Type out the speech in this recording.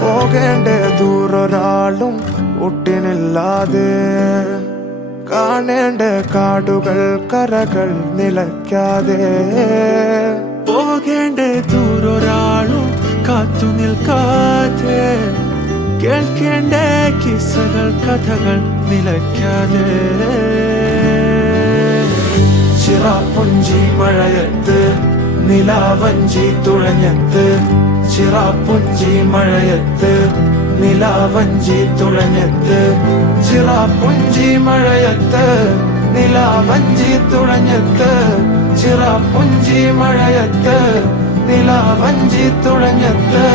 പോകേണ്ട ദൂരൊരാളും ഒട്ടിനില്ലാതെ, കാണേണ്ട കാടുകൾ കരകൾ നിലയ്ക്കാതെ, പോകേണ്ട ദൂരൊരാളും കാത്തു നിൽക്കാതെ, കേൾക്കേണ്ട കിസ്സകൾ കഥകൾ നിലയ്ക്കാതെ. ചിറാപ്പുഞ്ചി മഴയത്ത് നിലാവഞ്ചി തുഴഞ്ഞത്ത്, ചിറാപ്പുഞ്ചി മഴയത്ത് നിലാവഞ്ചി തുഴഞ്ഞത്ത്, ചിറാപ്പുഞ്ചി മഴയത്ത് നിലാവഞ്ചി തുഴഞ്ഞത്ത്, ചിറാപ്പുഞ്ചി മഴയത്ത് നിലാവഞ്ചി തുഴഞ്ഞത്ത്.